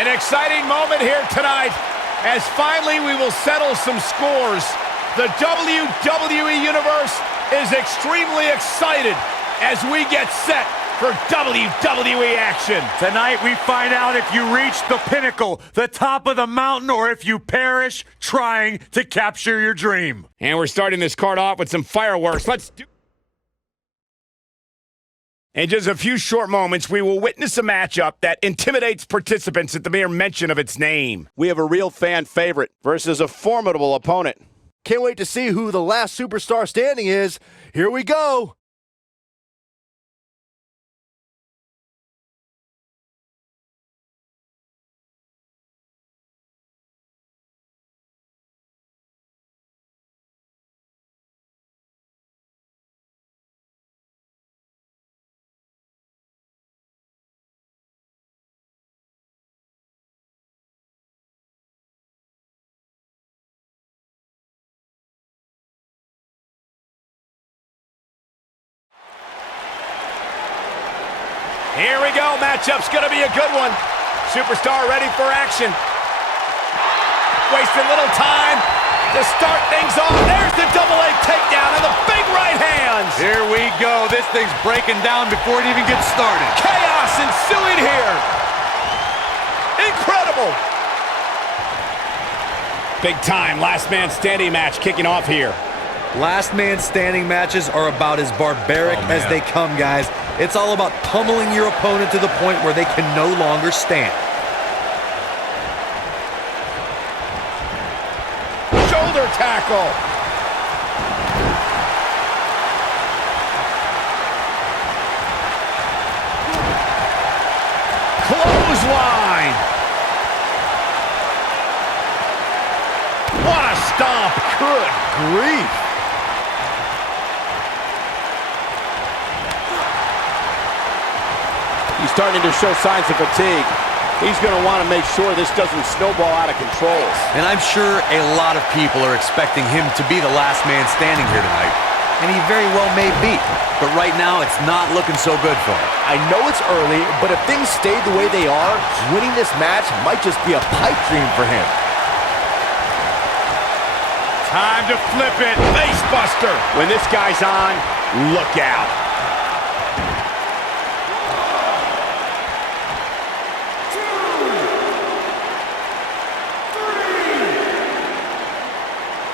An exciting moment here tonight, as finally we will settle some scores. The WWE Universe is extremely excited as we get set for WWE action. Tonight we find out if you reach the pinnacle, the top of the mountain, or if you perish trying to capture your dream. And we're starting this card off with some fireworks. Let's do. In just a few short moments, we will witness a matchup that intimidates participants at the mere mention of its name. We have a real fan favorite versus a formidable opponent. Can't wait to see who the last superstar standing is. Here we go. Here we go. Matchup's going to be a good one. Superstar ready for action. Wasting little time to start things off. There's the double leg takedown and the big right hands. Here we go. This thing's breaking down before it even gets started. Chaos ensuing here. Incredible. Big time last man standing match kicking off here. Last man standing matches are about as barbaric as they come, guys. It's all about pummeling your opponent to the point where they can no longer stand. Shoulder tackle. Clothesline. What a stomp. Good grief. He's starting to show signs of fatigue. He's going to want to make sure this doesn't snowball out of control. And I'm sure a lot of people are expecting him to be the last man standing here tonight. And he very well may be. But right now, it's not looking so good for him. I know it's early, but if things stay the way they are, winning this match might just be a pipe dream for him. Time to flip it. Face buster. When this guy's on, look out.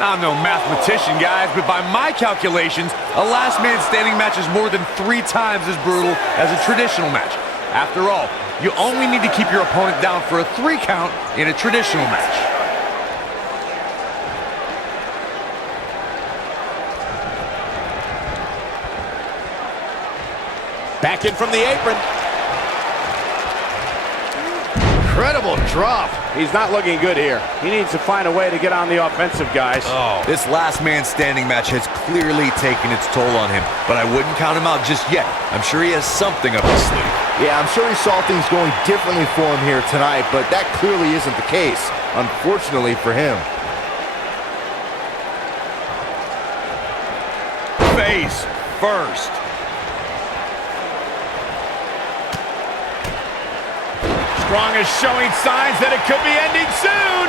I'm no mathematician, guys, but by my calculations, a last man standing match is more than 3 times as brutal as a traditional match. After all, you only need to keep your opponent down for a 3 count in a traditional match. Back in from the apron. Incredible drop. He's not looking good here. He needs to find a way to get on the offensive, guys. This last man standing match has clearly taken its toll on him, but I wouldn't count him out just yet. I'm sure he has something up his sleeve. Yeah, I'm sure he saw things going differently for him here tonight, but that clearly isn't the case, unfortunately for him. Face first. Strong is showing signs that it could be ending soon.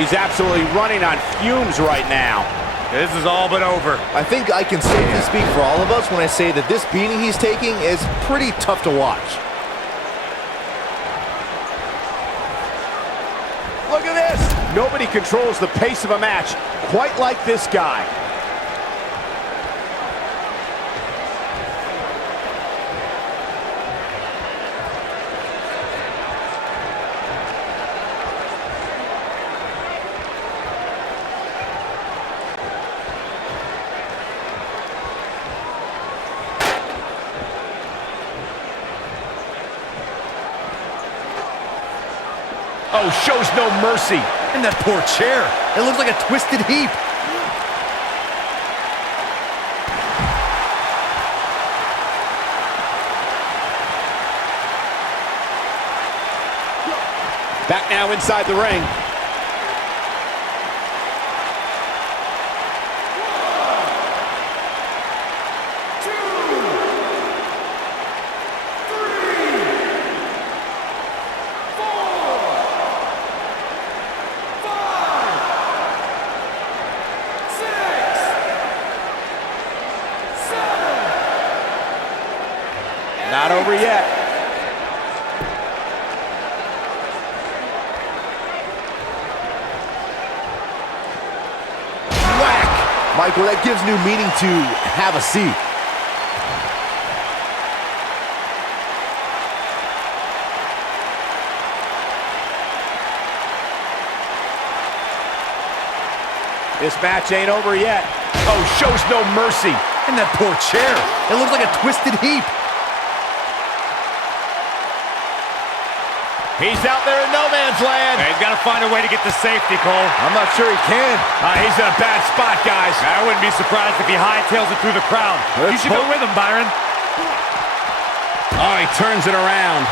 He's absolutely running on fumes right now. This is all but over. I think I can safely speak for all of us when I say that this beating he's taking is pretty tough to watch. Look at this. Nobody controls the pace of a match quite like this guy. Oh, shows no mercy. And that poor chair. It looks like a twisted heap. Back now inside the ring. over yet. Whack! Michael, that gives new meaning to have a seat. This match ain't over yet. Oh, shows no mercy. And that poor chair. It looks like a twisted heap. He's out there in no man's land. He's got to find a way to get to safety, Cole. I'm not sure he can. He's in a bad spot, guys. I wouldn't be surprised if he hightails it through the crowd. You should go with him, Byron. Oh, he turns it around.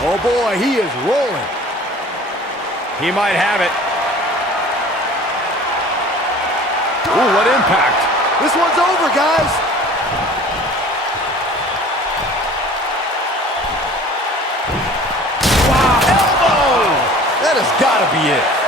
Oh boy, he is rolling. He might have it. Ooh, what impact. This one's over, guys. Wow, elbow! That has got to be it.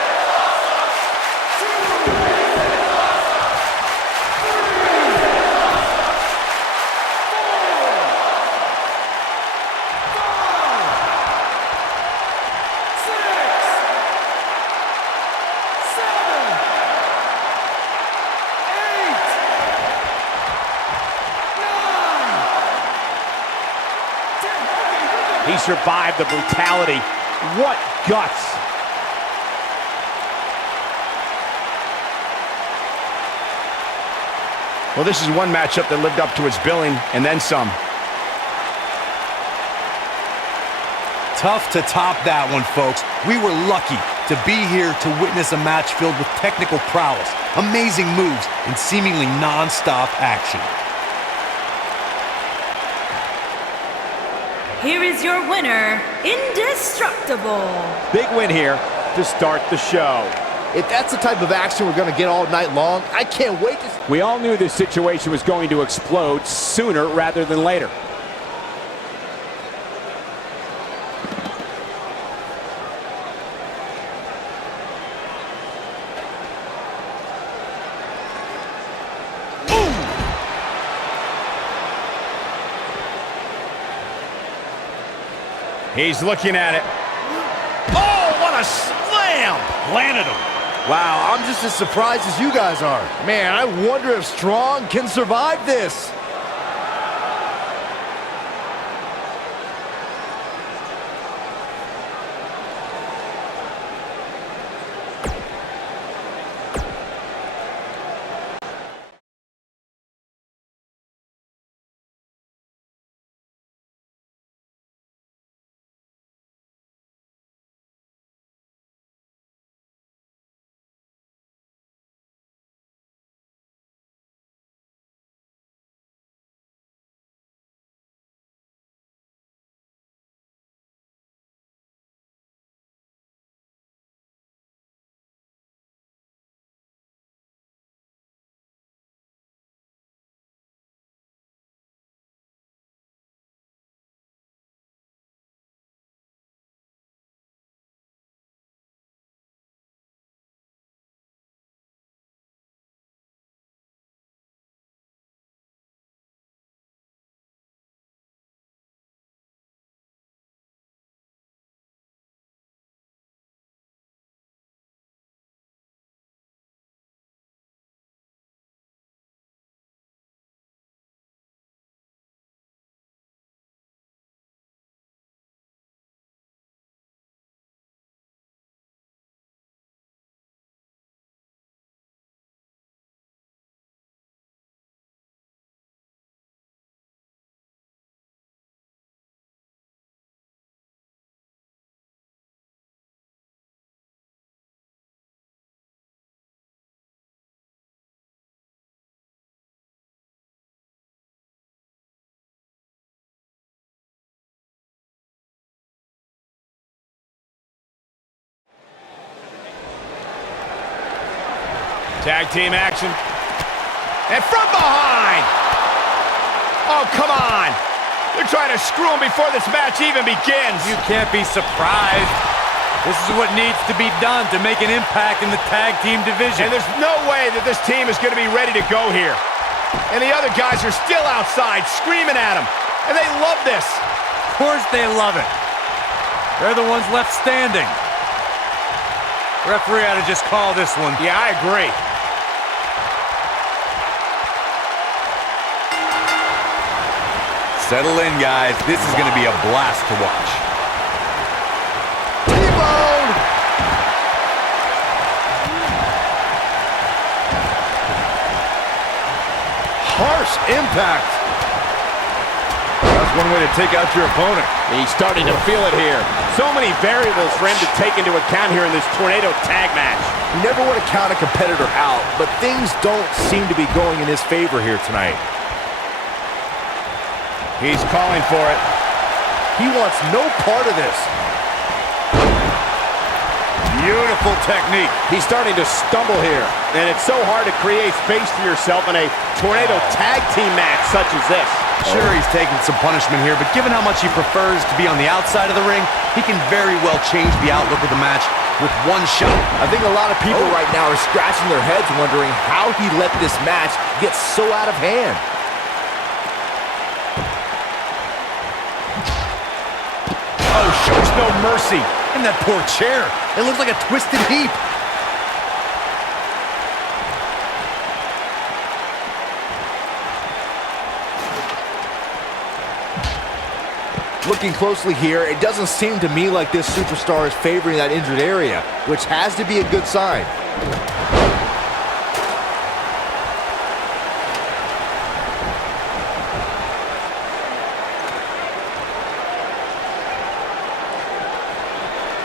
He survived the brutality. What guts. Well, this is one matchup that lived up to its billing, and then some. Tough to top that one, folks. We were lucky to be here to witness a match filled with technical prowess, amazing moves, and seemingly non-stop action. Here is your winner, Indestructible. Big win here to start the show. If that's the type of action we're going to get all night long, I can't wait to... We all knew this situation was going to explode sooner rather than later. He's looking at it. Oh, what a slam! Landed him. Wow, I'm just as surprised as you guys are. Man, I wonder if Strong can survive this. Tag team action. And from behind. Oh, come on. They're trying to screw him before this match even begins. You can't be surprised. This is what needs to be done to make an impact in the tag team division. And there's no way that this team is going to be ready to go here. And the other guys are still outside screaming at him. And they love this. Of course they love it. They're the ones left standing. Referee ought to just call this one. Yeah, I agree. Settle in, guys. This is going to be a blast to watch. T-bone! Harsh impact. That's one way to take out your opponent. He's starting to feel it here. So many variables for him to take into account here in this tornado tag match. You never want to count a competitor out, but things don't seem to be going in his favor here tonight. He's calling for it. He wants no part of this. Beautiful technique. He's starting to stumble here, and it's so hard to create space for yourself in a tornado tag team match such as this. Sure, he's taking some punishment here, but given how much he prefers to be on the outside of the ring, he can very well change the outlook of the match with one shot. I think a lot of people right now are scratching their heads wondering how he let this match get so out of hand. Oh, shows no mercy. And that poor chair. It looks like a twisted heap. Looking closely here, it doesn't seem to me like this superstar is favoring that injured area, which has to be a good sign.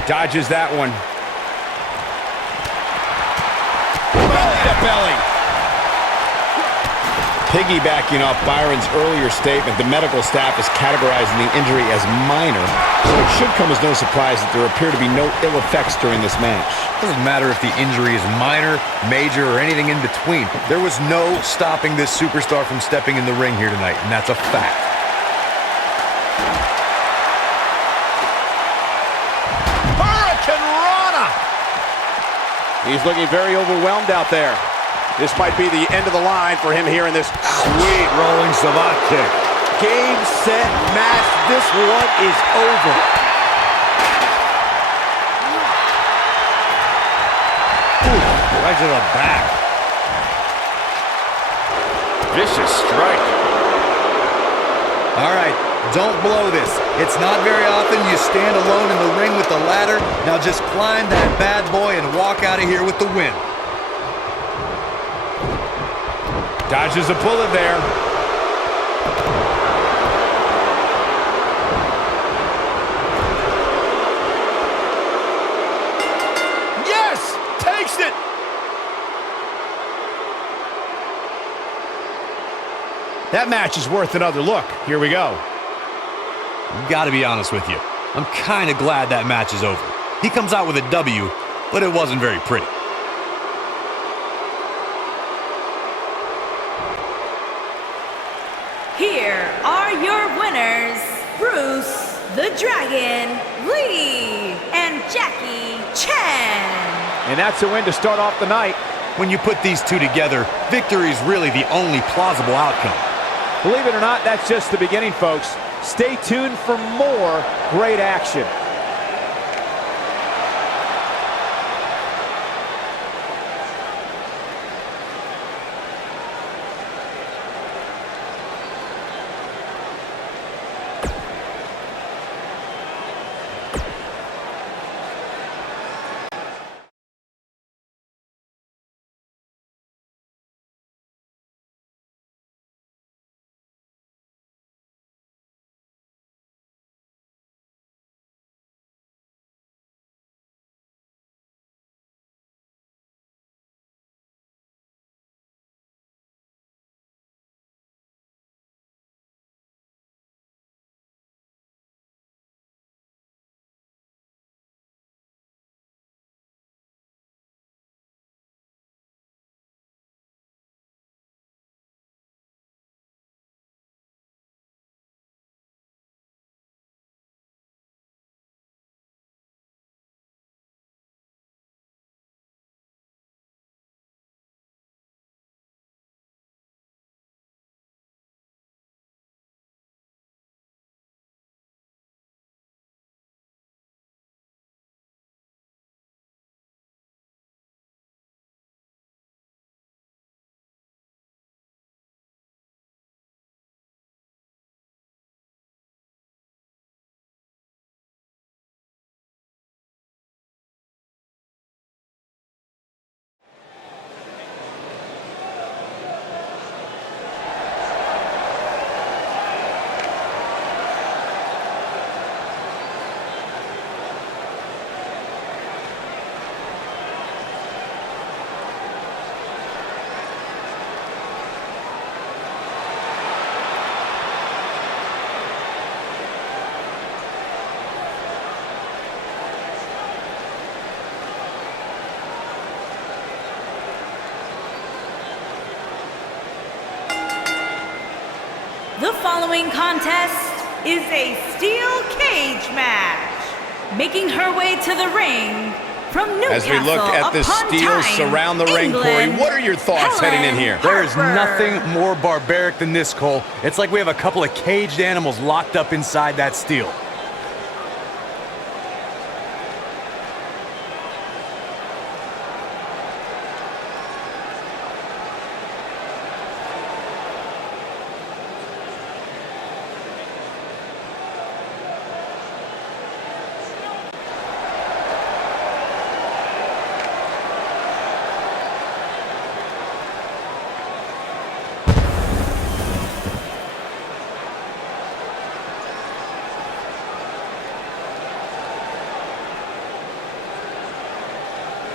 Dodges that one. Belly to belly. Piggybacking off Byron's earlier statement, the medical staff is categorizing the injury as minor, so it should come as no surprise that there appear to be no ill effects during this match. Doesn't matter if the injury is minor, major, or anything in between. There was no stopping this superstar from stepping in the ring here tonight, and that's a fact. He's looking very overwhelmed out there. This might be the end of the line for him here in this Sweet rolling savate kick. game, set, match. This one is over. Right to the back. Vicious strike. All right, don't blow this. It's not very often you stand alone in the ring with the ladder. Now just climb that bad boy and walk out of here with the win. Dodges a bullet there. Yes! Takes it! That match is worth another look. Here we go. Gotta be honest with you. I'm kind of glad that match is over. He comes out with a W, but it wasn't very pretty. Here are your winners, Bruce the Dragon Lee and Jackie Chan. And that's a win to start off the night. When you put these two together, victory is really the only plausible outcome. Believe it or not, that's just the beginning, folks. Stay tuned for more great action. The following contest is a steel cage match. Making her way to the ring from Newcastle As we look at the steel surround the ring, Corey, what are your thoughts heading in here? There is nothing more barbaric than this, Cole. It's like we have a couple of caged animals locked up inside that steel.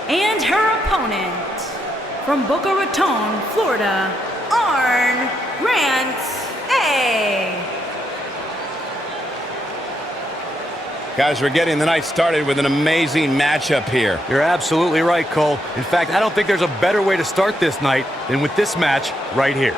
And her opponent, from Boca Raton, Florida, Arn Grant A. Guys, we're getting the night started with an amazing matchup here. You're absolutely right, Cole. In fact, I don't think there's a better way to start this night than with this match right here.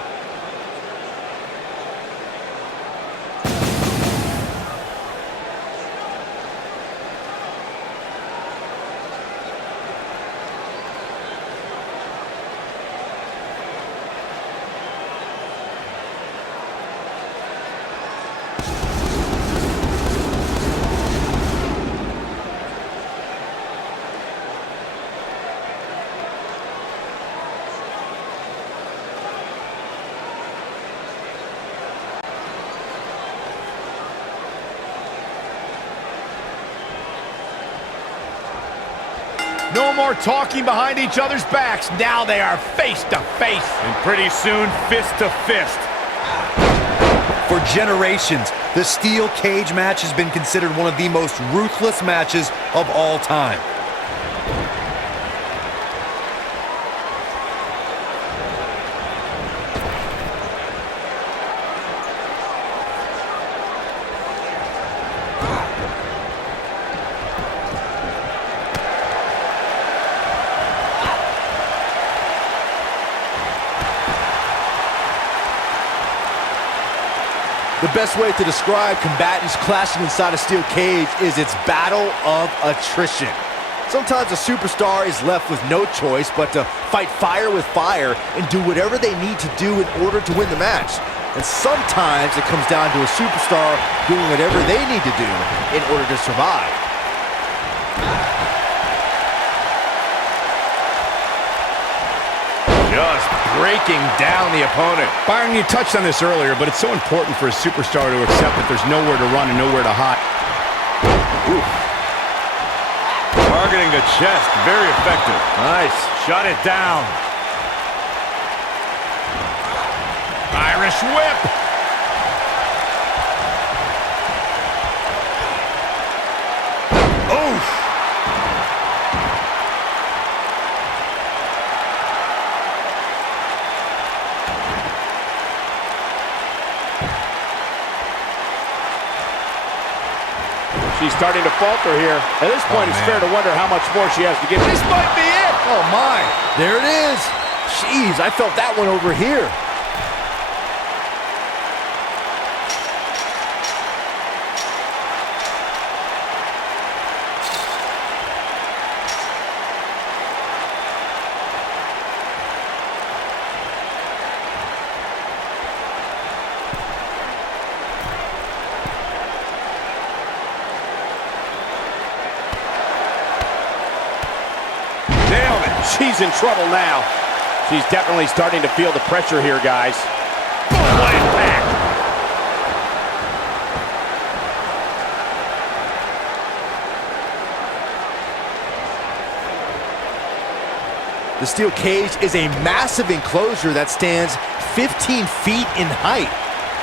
No more talking behind each other's backs. Now they are face to face. And pretty soon, fist to fist. For generations, the steel cage match has been considered one of the most ruthless matches of all time. The best way to describe combatants clashing inside a steel cage is its battle of attrition. Sometimes a superstar is left with no choice but to fight fire with fire and do whatever they need to do in order to win the match. And sometimes it comes down to a superstar doing whatever they need to do in order to survive. Just breaking down the opponent. Byron, you touched on this earlier, but it's so important for a superstar to accept that there's nowhere to run and nowhere to hide. Oof. Targeting the chest, very effective. Nice. Shut it down. Irish whip. Oof. She's starting to falter here. At this point, it's fair to wonder how much more she has to give. This might be it. Oh my, there it is. Jeez, I felt that one over here. She's in trouble now. She's definitely starting to feel the pressure here, guys. What impact! The steel cage is a massive enclosure that stands 15 feet in height.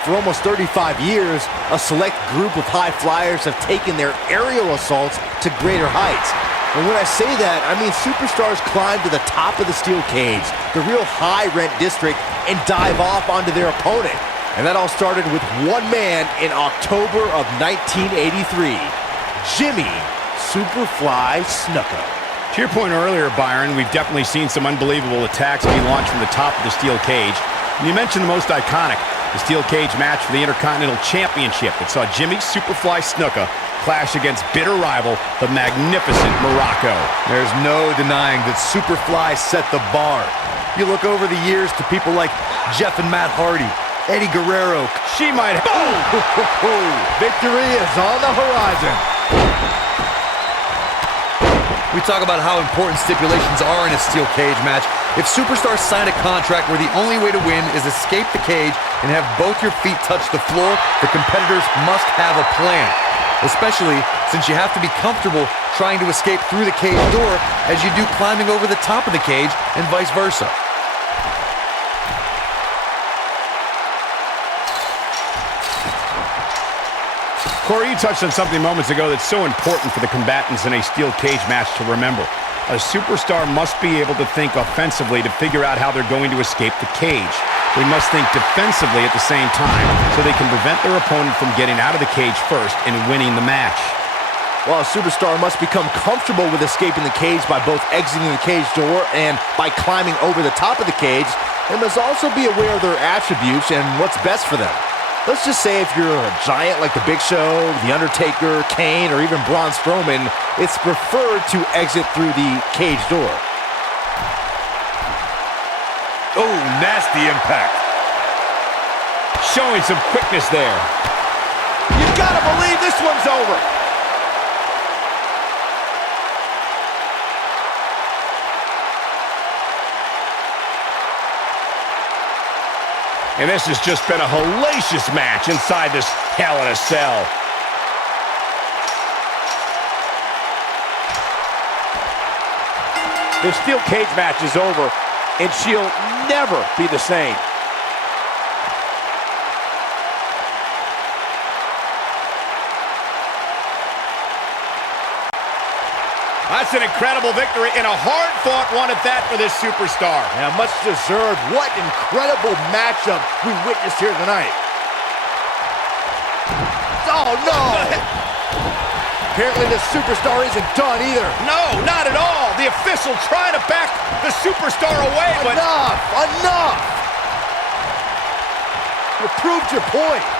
For almost 35 years, a select group of high flyers have taken their aerial assaults to greater heights. And when I say that, I mean superstars climb to the top of the steel cage, the real high-rent district, and dive off onto their opponent. And that all started with one man in October of 1983, Jimmy Superfly Snuka. To your point earlier, Byron, we've definitely seen some unbelievable attacks being launched from the top of the steel cage. You mentioned the most iconic. The steel cage match for the Intercontinental Championship that saw Jimmy Superfly Snuka clash against bitter rival, the magnificent Morocco. There's no denying that Superfly set the bar. You look over the years to people like Jeff and Matt Hardy, Eddie Guerrero. She might have... Victory is on the horizon. We talk about how important stipulations are in a steel cage match. If superstars sign a contract where the only way to win is escape the cage and have both your feet touch the floor, the competitors must have a plan. Especially since you have to be comfortable trying to escape through the cage door as you do climbing over the top of the cage and vice versa. Corey, you touched on something moments ago that's so important for the combatants in a steel cage match to remember. A superstar must be able to think offensively to figure out how they're going to escape the cage. They must think defensively at the same time so they can prevent their opponent from getting out of the cage first and winning the match. Well, a superstar must become comfortable with escaping the cage by both exiting the cage door and by climbing over the top of the cage. They must also be aware of their attributes and what's best for them. Let's just say if you're a giant like The Big Show, The Undertaker, Kane, or even Braun Strowman, it's preferred to exit through the cage door. Oh, nasty impact. Showing some quickness there. You've got to believe this one's over. And this has just been a hellacious match inside this Hell in a Cell. The steel cage match is over, and she'll never be the same. That's an incredible victory and a hard-fought one at that for this superstar. Yeah, much deserved. What incredible matchup we witnessed here tonight. Oh, no! Apparently this superstar isn't done either. No, not at all. The official trying to back the superstar away, but... Enough! Enough! You proved your point.